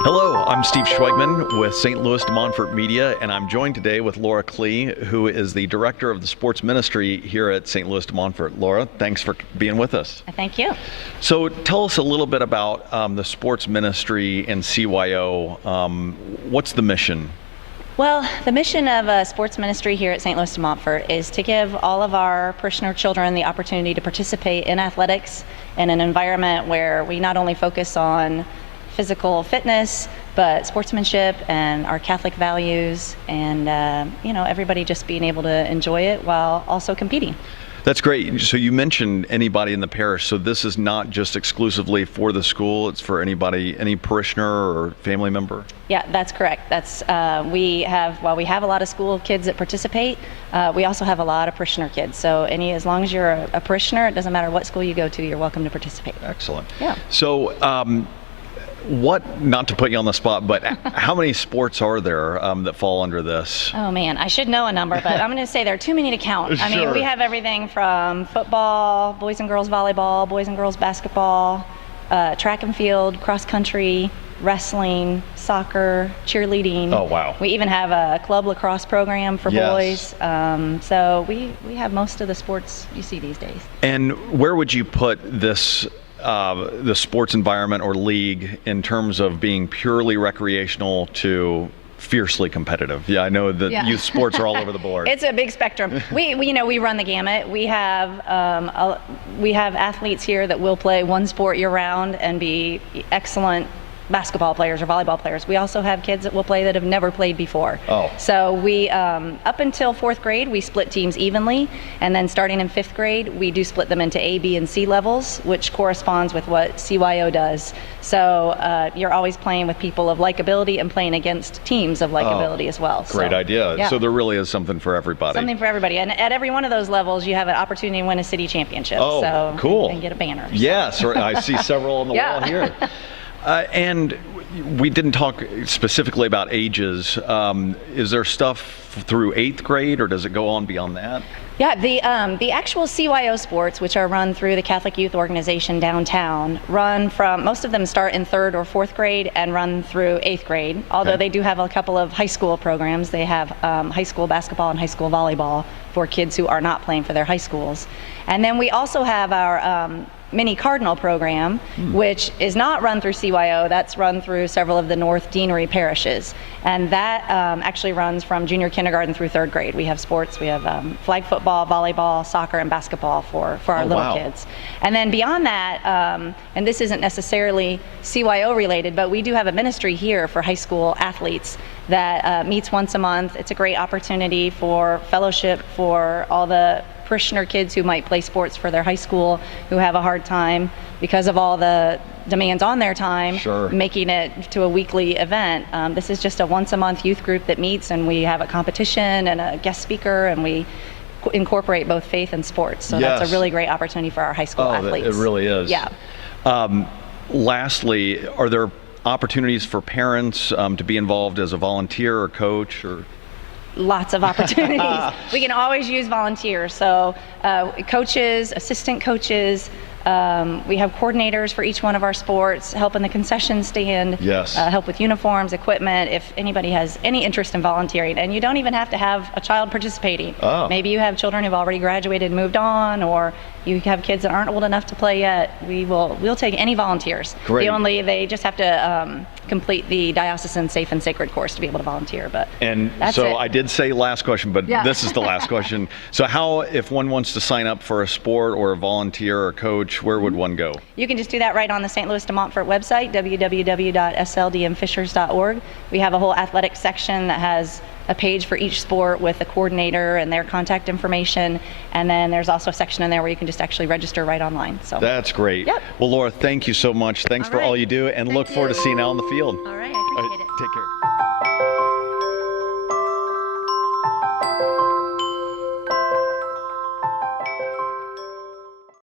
Hello, I'm Steve Schweigman with St. Louis to Montfort Media, and I'm joined today with Laura Klee, who is the Director of the Sports Ministry here at St. Louis to Montfort. Laura, thanks for being with us. Thank you. So tell us a little bit about the Sports Ministry and CYO. What's the mission? Well, the mission of Sports Ministry here at St. Louis to Montfort is to give all of our parishioner children the opportunity to participate in athletics in an environment where we not only focus on physical fitness, but sportsmanship and our Catholic values, and everybody just being able to enjoy it while also competing. That's great. So you mentioned anybody in the parish. So this is not just exclusively for the school. It's for anybody, any parishioner or family member? Yeah, that's correct. That's we have a lot of school kids that participate, we also have a lot of parishioner kids. So as long as you're a parishioner, it doesn't matter what school you go to, you're welcome to participate. Excellent. Yeah. So not to put you on the spot, but how many sports are there that fall under this? Oh man, I should know a number, but I'm going to say there are too many to count. Sure. I mean, we have everything from football, boys and girls volleyball, boys and girls basketball, track and field, cross country, wrestling, soccer, cheerleading. Oh wow. We even have a club lacrosse program for boys. So we have most of the sports you see these days. And where would you put this the sports environment or league in terms of being purely recreational to fiercely competitive? Yeah, I know that youth sports are all over the board. It's a big spectrum. We run the gamut. We have athletes here that will play one sport year round and be excellent basketball players or volleyball players. We also have kids that will play that have never played before. Oh. So we, up until 4th grade, we split teams evenly, and then starting in 5th grade, we do split them into A, B, and C levels, which corresponds with what CYO does. So you're always playing with people of like ability and playing against teams of like ability as well. Great idea. Yeah. So there really is something for everybody. Something for everybody. And at every one of those levels, you have an opportunity to win a city championship. Oh, so cool. And get a banner. So. Yes, I see several on the wall here. And we didn't talk specifically about ages. Is there stuff through 8th grade, or does it go on beyond that? Yeah, the actual CYO Sports, which are run through the Catholic Youth Organization downtown, most of them start in 3rd or 4th grade and run through 8th grade, although they do have a couple of high school programs. They have high school basketball and high school volleyball for kids who are not playing for their high schools. And then we also have our Mini Cardinal program, which is not run through CYO. That's run through several of the North Deanery parishes, and that actually runs from junior kindergarten through 3rd grade. We have sports. We have flag football, volleyball, soccer, and basketball for our little kids. And then beyond that, and this isn't necessarily CYO related, but we do have a ministry here for high school athletes that meets once a month. It's a great opportunity for fellowship for all the parishioner kids who might play sports for their high school who have a hard time because of all the demands on their time, making it to a weekly event. This is just a once a month youth group that meets, and we have a competition and a guest speaker, and we incorporate both faith and sports. So that's a really great opportunity for our high school athletes. It really is. Yeah. Lastly, are there opportunities for parents to be involved as a volunteer or coach? Or lots of opportunities. We can always use volunteers. So coaches, assistant coaches, we have coordinators for each one of our sports, help in the concession stand, help with uniforms, equipment, if anybody has any interest in volunteering. And you don't even have to have a child participating. Maybe you have children who've already graduated and moved on, or you have kids that aren't old enough to play yet. We'll take any volunteers. Great. They just have to complete the diocesan safe and sacred course to be able to volunteer. But that's it. I did say last question, but this is the last question. So how, if one wants to sign up for a sport or a volunteer or coach, where would one go? You can just do that right on the St. Louis to Montfort website, www.sldmfishers.org. We have a whole athletics section that has a page for each sport with a coordinator and their contact information, and then there's also a section in there where you can just actually register right online. So that's great. Yep. Well, Laura, thank you so much. Thanks for all you do, and look forward to seeing you out on the field. All right, I appreciate it. Take care.